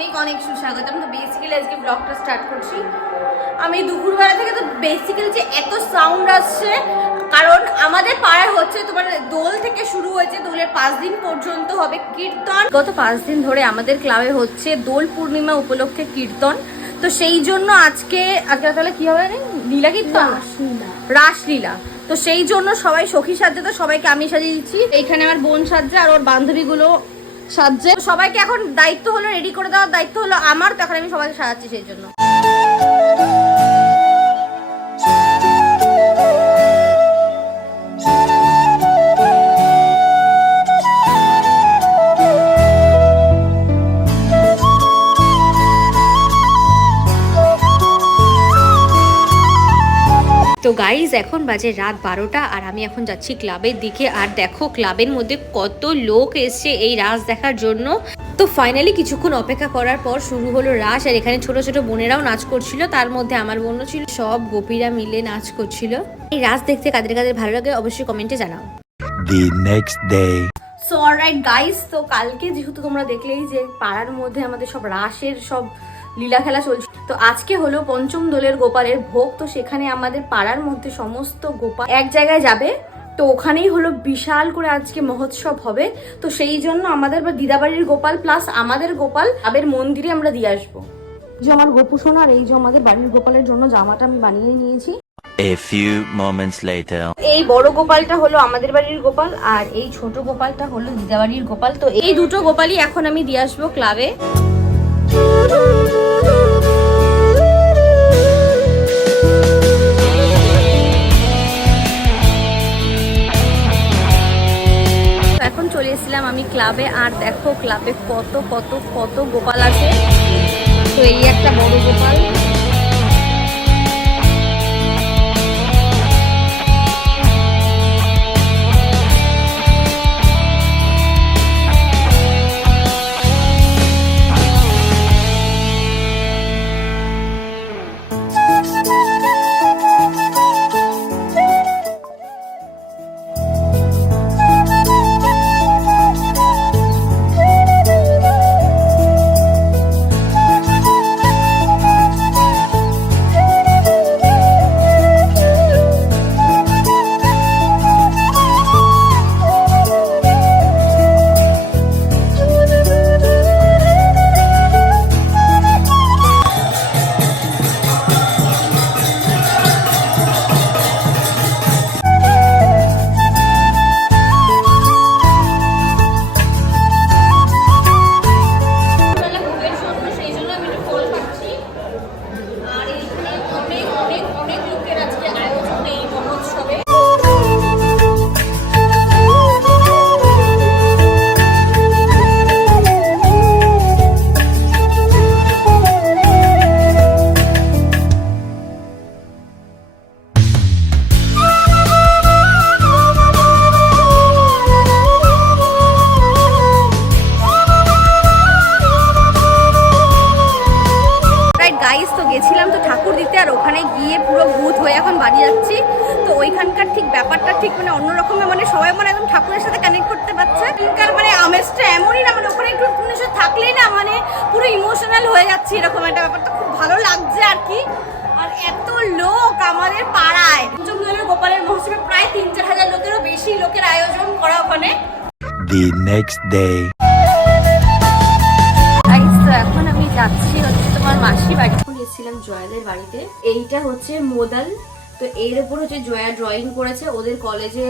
অনেক অনেক সুস্বাগতম। তো বেসিক্যালি আজকে ব্লগটা স্টার্ট করছি আমি দুপুরবেলা থেকে। তো বেসিক্যালি যে এত সাউন্ড আসছে কারণ আমাদের পাড়ায় হচ্ছে তোমার দোল থেকে শুরু হয়েছে, দোলের 5 দিন পর্যন্ত হবে কীর্তন। গত 5 দিন ধরে আমাদের ক্লাবে হচ্ছে দোল পূর্ণিমা উপলক্ষে কীর্তন। তো সেই জন্য আজকে তাহলে কি হবে লীলা কীর্তন, রাসলীলা। তো সেই জন্য সবাই সখী সাজছে, তো সবাইকে আমি সাজিয়ে দিচ্ছি। এইখানে আমার বোন সাজছে আর ওর বান্ধবীগুলো সাজছে। সবাইকে এখন দায়িত্ব হলো রেডি করে দেওয়ার দায়িত্ব হলো আমার, তো এখন আমি সবাইকে সাজাচ্ছি সেই জন্য। তো গাইজ এখন বাজে রাত 12টা আর আমি এখন যাচ্ছি ক্লাবের দিকে। আর দেখো ক্লাবের মধ্যে কত লোক এসছে এই রাস দেখার জন্য। তো ফাইনালি কিছুক্ষণ অপেক্ষা করার পর শুরু হলো রাস। আর এখানে ছোট ছোট বোনেরাও নাচ করছিল, তার মধ্যে আমার বোনও ছিল। সব গোপীরা মিলে নাচ করছিল। এই রাস দেখতে কাদের কাদের ভালো লাগে অবশ্যই কমেন্টে জানাও। The next day. So alright guys, তো কালকে যেহেতু তোমরা দেখলেই যে পাড়ার মধ্যে আমাদের সব রাসের সব লীলা খেলা চলছে, তো আজকে হলো পঞ্চম দোলের গোপালের ভোগ। তো সেখানে আমাদের পাড়ার মধ্যে সমস্ত গোপাল এক জায়গায় যাবে। তো ওখানেই হলো বিশাল করে আজকে মহোৎসব হবে। তো সেই জন্য আমাদের দিদাবাড়ির গোপাল প্লাস আমাদের গোপাল আবার মন্দিরে আমরা দিয়ে আসবো। যে আমার গোপু সোনা আর এই যে আমাদের বাড়ির গোপালের জন্য জামাটা আমি বানিয়ে নিয়েছি। A few moments later. এই বড় গোপালটা হলো আমাদের বাড়ির গোপাল আর এই ছোট গোপালটা হলো দিদাবাড়ির গোপাল। তো এই দুটো গোপালই এখন আমি দিয়ে আসবো ক্লাবে। এখন চলে এসেছিলাম আমি ক্লাবে আর দেখো ক্লাবে কত কত কত গোপাল আছে। তো এই একটা বড় গোপাল, গেছিলাম তো ঠাকুর দিতে আর ওখানে গিয়ে পুরো ভূত হয়ে এখন বাড়ি যাচ্ছি। তো ওইখানকার ঠিক ব্যাপারটা ঠিক মানে অন্যরকমের, মানে সবাই মানে একদম ঠাকুরের সাথে কানেক্ট করতে পারছে। এখানকার মানে আমেজটা এমনই না, মানে ওখানে একটু সাথে থাকলেই না মানে পুরো ইমোশনাল হয়ে যাচ্ছে, এরকম একটা ব্যাপারটা খুব ভালো লাগছে আর কি। আর এত লোক আমাদের পাড়ায় পঞ্চম দোলের গোপালের মহোৎসবে প্রায় 3-4 হাজার লোকেরও বেশি লোকের আয়োজন করা ওখানে। The next day. তো এখন আমি যাচ্ছি হচ্ছে তোমার মাসি বাড়ি। গেছিলাম জয়াদের বাড়িতে। এইটা হচ্ছে মোদাল। তো এর উপর হচ্ছে জয়া ড্রয়িং করেছে ওদের কলেজে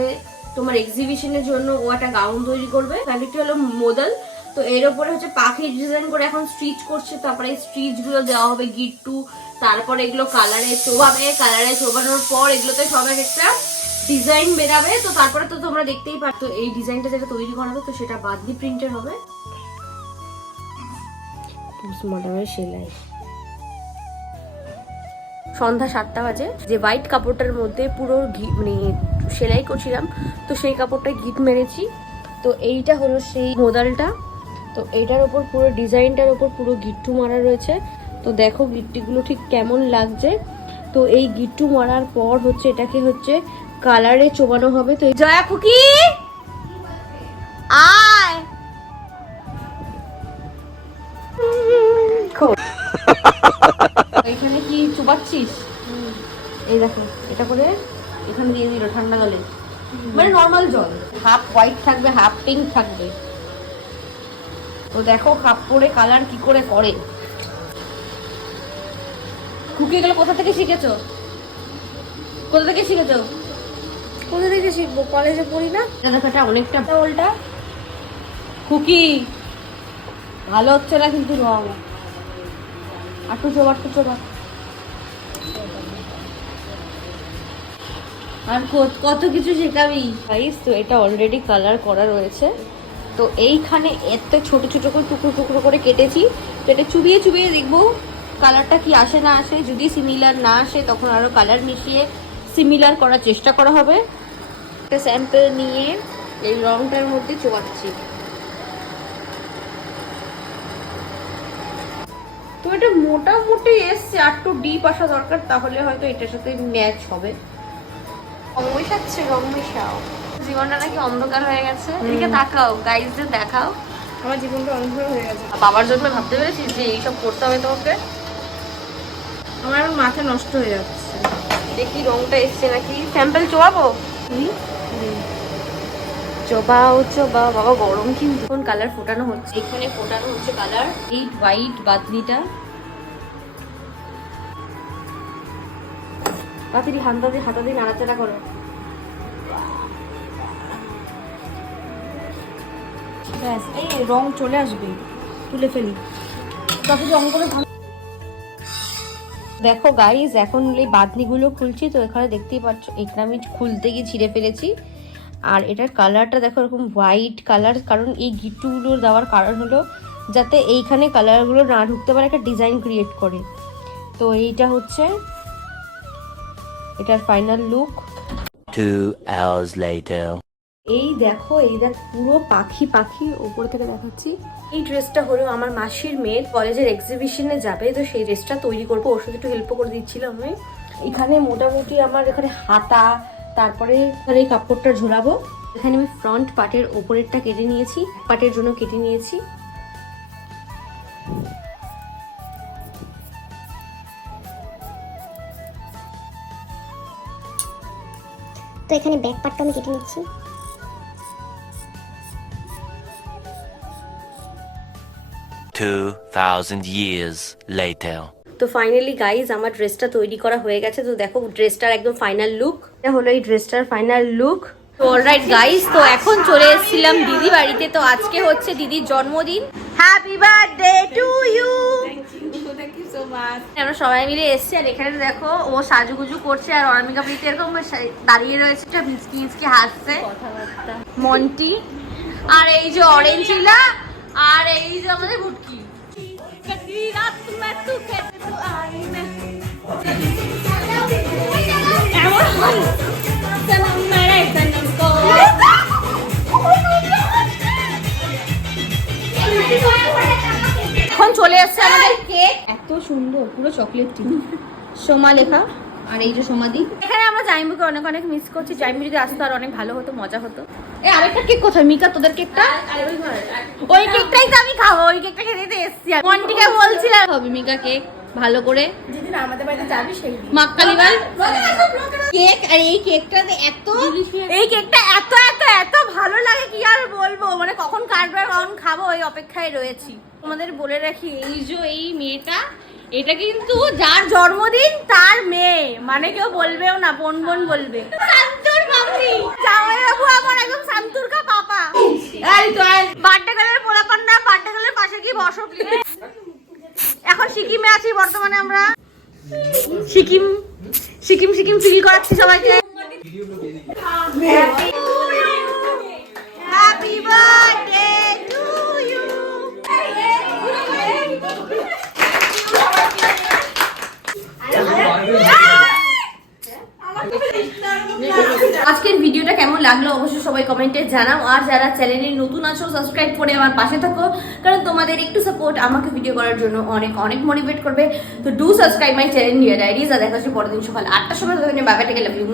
তোমার এক্সিবিশনের জন্য। ও একটা গাউন তৈরি করবে, ফ্যাব্রিকটা হলো মোদাল। তো এর উপরে হচ্ছে পাখির ডিজাইন করে এখন স্টিচ করছে। তারপরে এই স্টিচ গুলো দেওয়া হবে গিট্টু, তারপরে এগুলো কালারে চোবাবে। কালারে চোবানোর পর এগুলোতে সব একটা ডিজাইন বেরাবে। তো তারপরে তো তোমরা দেখতেই পারো। তো এই ডিজাইনটা যেটা তৈরি করা হবে তো সেটা বাদলি প্রিন্টের হবে। পোস্টমর্টমের সেলাই। সন্ধ্যা 7টা বাজে। যে হোয়াইট কাপড়টার মধ্যে পুরো মানে সেলাই করছিলাম তো সেই কাপড়টায় গিট মেরেছি। তো এইটা হলো সেই মোদালটা। তো এইটার ওপর পুরো ডিজাইনটার ওপর পুরো গিট্টু মারা রয়েছে। তো দেখো গিট্টুগুলো ঠিক কেমন লাগছে। তো এই গিট্টু মারার পর হচ্ছে এটাকে হচ্ছে কালারে চোবানো হবে। তো জয়া খুকি আয় পাচ্ছিস? এই দেখো এটা করে এখানে দিয়ে দিল ঠান্ডা জলে, মানে নর্মাল জল, হাফ হোয়াইট থাকবে হাফ পিঙ্ক থাকবে। তো দেখো হাফ করে কালার কি করে করে। কুকি গেলে কোথা থেকে শিখেছো? কোথা থেকে শিখেছো? কোথা থেকে শিখবো, কলেজে পড়ি না। দেখো এটা অনেকটা ওলটা। কুকি ভালো হচ্ছে না কিন্তু রং, আটটু চোবা। আর কত কিছু শেখাবি গাইস। তো এটা অলরেডি কালার করা রয়েছে। তো এইখানে এত ছোট ছোট করে টুকরো করে কেটেছি। তো এটা চুবিয়ে দেখবো কালারটা কি আসে না আসে। যদি সিমিলার না আসে তখন আরো কালার মিশিয়ে সিমিলার করার চেষ্টা করা হবে। একটা স্যাম্পল নিয়ে এই রংটার মধ্যে চোবাচ্ছি। তো এটা মোটামুটি এসছে, আর একটু ডিপ আসা দরকার, তাহলে হয়তো এটার সাথে ম্যাচ হবে। রং মেশাচ্ছে, রং মেশাও। জীবনটা নাকি অন্ধকার হয়ে গেছে। এদিকে তাকাও, গাইজদের দেখাও। আমার জীবনটা অন্ধকার হয়ে গেছে। বাবার জন্য ভাবতে পেরেছিস যে এইসব করতে হবে তোমাকে? আমার এখন মাথা নষ্ট হয়ে যাচ্ছে। দেখি রংটা এসছে নাকি। স্যাম্পল চোবাবো? চোবাও বাবা, গরম কিন্তু। কোন কালার ফোটানো হচ্ছে? এখানে ফোটানো হচ্ছে কালার। এই হোয়াইট বাদনিটা তাড়াতাড়ি হাতা দিয়ে নাড়াচাড়া করো। ব্যাস, এই রং চলে আসবে, তুলে ফেলি। তারপর রং করে দেখো গাইজ, এখন এই বাদনিগুলো খুলছি। তো এখানে দেখতেই পাচ্ছ এখানে আমি খুলতে গিয়ে ছিঁড়ে ফেলেছি। আর এটার কালারটা দেখো এরকম হোয়াইট কালার, কারণ এই গিট্টুগুলো দেওয়ার কারণ হলো যাতে এইখানে কালারগুলো না ঢুকতে পারে, একটা ডিজাইন ক্রিয়েট করে। তো এইটা হচ্ছে এটার ফাইনাল লুক। 2 hours later. এই দেখ পুরো পাখি উপর থেকে দেখাচ্ছি। এই ড্রেসটা হলো আমার মাসির মেয়ের কলেজের এক্সিবিশনে যাবে। তো সেই ড্রেসটা তৈরি করবো, ওর সাথে একটু হেল্প করে দিচ্ছিলাম আমি। এখানে মোটামুটি আমার এখানে হাতা, তারপরে এখানে এই কাপড়টা ঝোলাবো। এখানে আমি ফ্রন্ট পার্টের ওপরেরটা কেটে নিয়েছি, পার্টের জন্য কেটে নিয়েছি। তো এখানে ব্যাক পার্টটা আমি কেটে নিচ্ছি। Two 2,000 years later. তো ফাইনালি গাইজ আমার ড্রেসটা তৈরি করা হয়ে গেছে। তো দেখো ড্রেসটার একদম ফাইনাল লুক। এটা হলো এই ড্রেসটার ফাইনাল লুক। তো অলরাইট গাইজ, তো এখন চলে এসেছিলাম দিদি বাড়িতে। তো আজকে হচ্ছে দিদির জন্মদিন। Happy birthday to you. Thank you so much. আমরা সবাই মিলে এসেছি। আর এখানে দেখো ও সাজুগুজু করছে, আর অনামিকা প্রীতি এরকম দাঁড়িয়ে রয়েছে, একটা মিচকি হাসছে কথাবার্তা মন্টি। আর এই যে অরেঞ্জ চিলা, আর এই যে আমাদের ভুটকি। এখন চলে আসছে আমাদের কেক। এত সুন্দর, পুরো চকলেট সোমা লেখা। আর এই যে সমাধি। এখানে আমরা জাইম্বুকে অনেক মিস করছি। জাইম্বু যদি আসতো আর অনেক ভালো হতো, মজা হতো। আরেকটা কেক কোথায় মিকা? তোদের কেকটা? ওই কেকটাই তো আমি খাবো, ওই কেকটা খেতে এসছি। মন্টিকে বলছিলাম হবে মিকা কেক ভালো করে, যেদিন আমাদের বাড়িতে যাবি সেই দিন। মাক্কালিবাল কেক। আর এই কেকটাতে এই কেকটা এত ভালো লাগে কি আর বলবো, মানে কখন কাটবে আর কখন খাবো ওই অপেক্ষায় রয়েছি। তোমাদের বলে রাখি, এই যে এই মেয়েটা, এটা কিন্তু যার জন্মদিন তার মেয়ে, মানে কেউ বলবেও না, বোন বলবে। শান্তুর পাপড়ি জামাইবাবু আমার একদম শান্তুর কা পাপা। এই তো বার্থডে গার্লের পোলাপান্ডা, বার্থডে গার্লের পাশে কি বসো প্লিজ। এখন সিকিমে আছি বর্তমানে আমরা। সিকিম ফিল করাচ্ছি সবাইকে। Happy birthday to you. আজকের ভিডিওটা কেমন লাগলো অবশ্যই সবাই কমেন্টে জানাও। আর যারা চ্যানেলে নতুন আছো সাবস্ক্রাইব করে আমার পাশে থাকো, কারণ তোমাদের একটু সাপোর্ট আমাকে ভিডিও করার জন্য অনেক মোটিভেট করবে। তো do subscribe my channel Niyar Diaries. আর দেখা হচ্ছে পরের দিন সকাল 8টার সময়। বাবাটাকে লাভ ইউ।